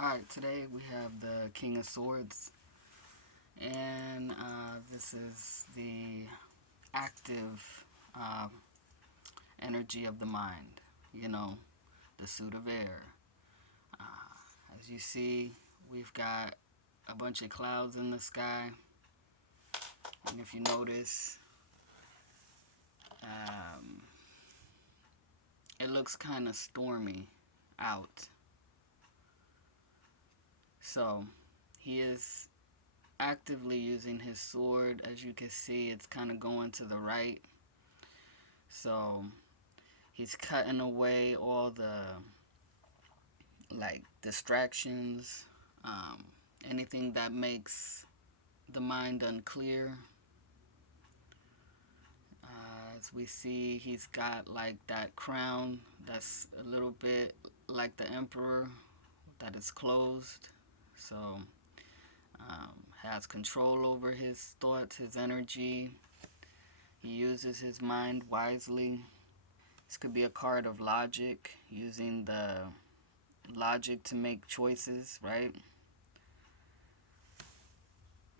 Alright, today we have the King of Swords, and this is the active energy of the mind, you know, the suit of air. As you see, we've got a bunch of clouds in the sky, and if you notice, um, it looks kind of stormy out. So, he is actively using his sword. As you can see, it's kind of going to the right. So he's cutting away all the distractions, anything that makes the mind unclear. As we see, he's got like that crown that's a little bit like the emperor, that is closed. So has control over his thoughts, his energy. He uses his mind wisely. This could be a card of logic, using the logic to make choices, right?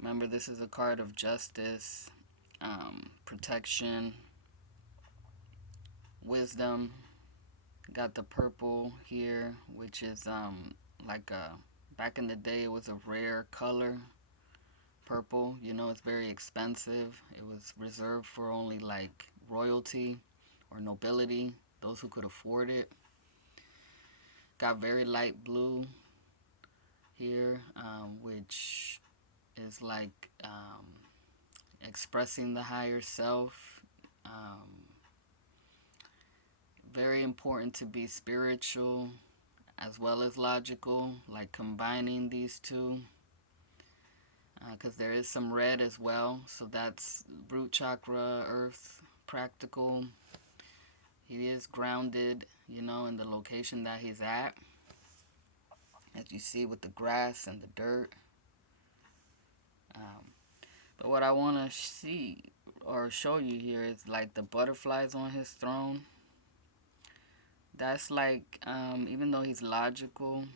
Remember, this is a card of justice, protection, wisdom. Got the purple here, which is like a, back in the day, it was a rare color. Purple, you know, it's very expensive. It was reserved for only like royalty or nobility, those who could afford it. Got very light blue here, which is like expressing the higher self. Very important to be spiritual as well as logical, like combining these two, because there is some red as well. So that's root chakra, earth, practical. He is grounded, you know, in the location that he's at, as you see with the grass and the dirt. But what I want to see or show you here is like the butterflies on his throne. That's like, even though he's logical,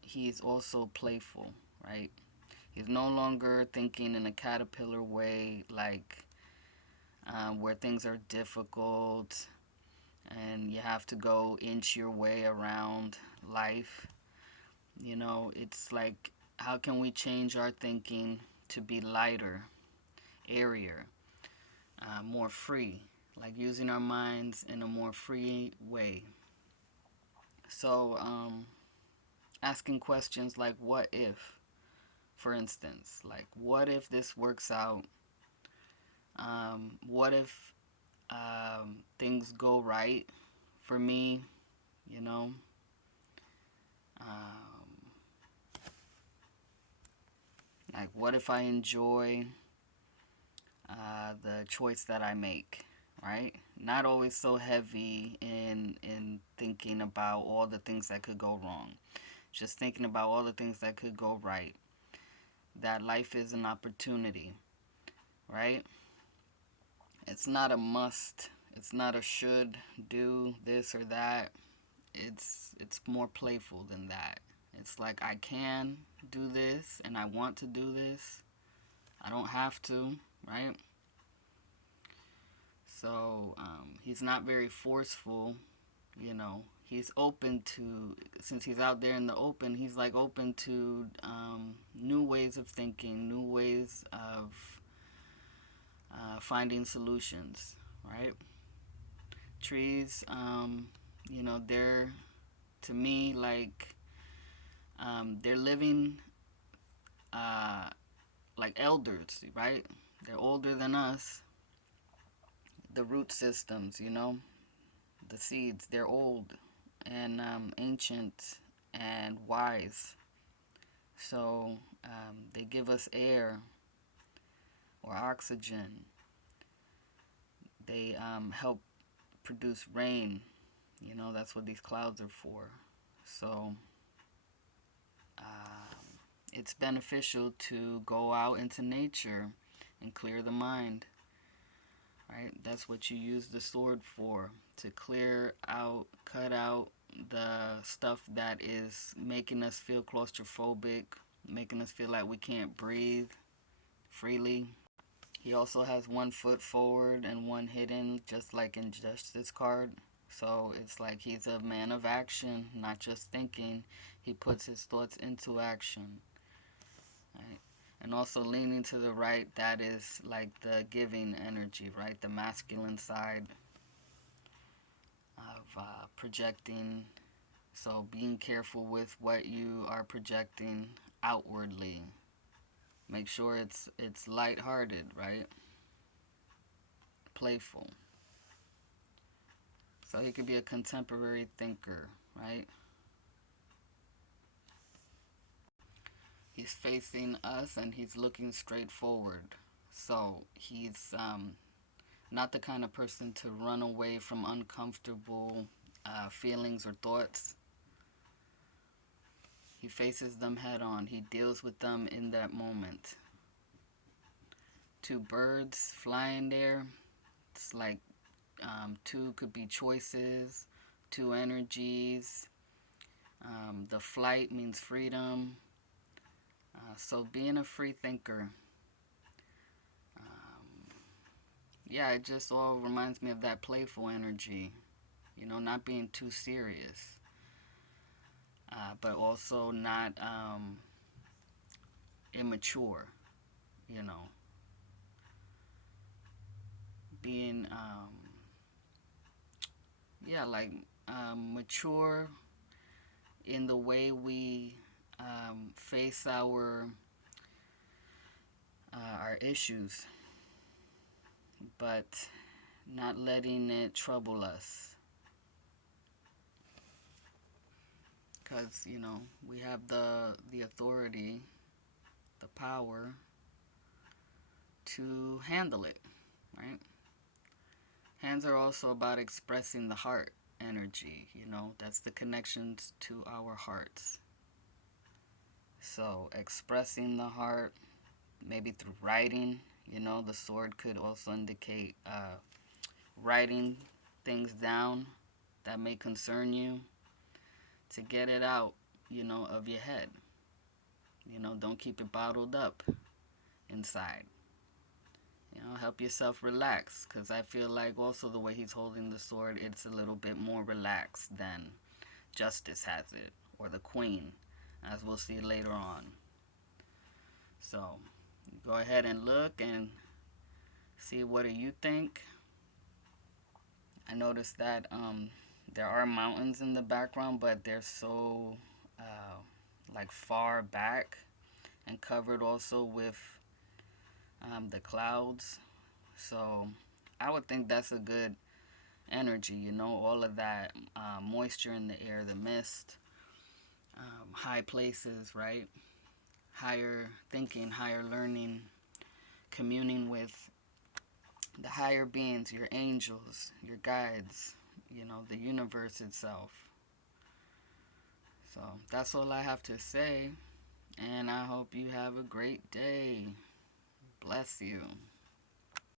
he's also playful, right? He's no longer thinking in a caterpillar way, like where things are difficult and you have to go inch your way around life. You know, it's like, how can we change our thinking to be lighter, airier, more free, like using our minds in a more free way. So, asking questions like, what if, for instance, like, what if this works out? What if things go right for me, you know? Like, what if I enjoy the choice that I make, right? Not always so heavy in thinking about all the things that could go wrong. Just thinking about all the things that could go right. That life is an opportunity, right? It's not a must. It's not a should do this or that. It's more playful than that. It's like, I can do this and I want to do this. I don't have to, right? So he's not very forceful, you know. He's open to, since he's out there in the open, he's like open to new ways of thinking, new ways of finding solutions, right? Trees, you know, they're, to me, like, they're living like elders, right? They're older than us. The root systems, you know, the seeds, they're old and ancient and wise. So they give us air or oxygen. They help produce rain. You know, that's what these clouds are for. So it's beneficial to go out into nature and clear the mind, right? That's what you use the sword for, to clear out, cut out the stuff that is making us feel claustrophobic, making us feel like we can't breathe freely. He also has one foot forward and one hidden, just like in Justice card. So it's like he's a man of action, not just thinking. He puts his thoughts into action. Right? And also leaning to the right, that is like the giving energy, right? The masculine side of projecting. So being careful with what you are projecting outwardly. Make sure it's lighthearted, right? Playful. So he could be a contemporary thinker, right? He's facing us and he's looking straight forward. So he's not the kind of person to run away from uncomfortable feelings or thoughts. He faces them head on. He deals with them in that moment. Two birds flying there. It's like two could be choices, two energies. The flight means freedom. So being a free thinker, yeah, it just all reminds me of that playful energy. Not being too serious, but also not immature. You know, being yeah, like mature in the way we face our issues, but not letting it trouble us. Because we have the authority, the power to handle it, right? Hands are also about expressing the heart energy. That's the connections to our hearts. So expressing the heart, maybe through writing. The sword could also indicate writing things down that may concern you, to get it out, of your head. Don't keep it bottled up inside. Help yourself relax, because I feel like also the way he's holding the sword, it's a little bit more relaxed than Justice has it, or the Queen, as we'll see later on. So go ahead and look and see, what do you think? I noticed that there are mountains in the background, but they're so like far back and covered also with the clouds. So I would think that's a good energy, all of that moisture in the air, the mist, high places, right? Higher thinking, higher learning, communing with the higher beings, your angels, your guides, the universe itself. So that's all I have to say, and I hope you have a great day. Bless you.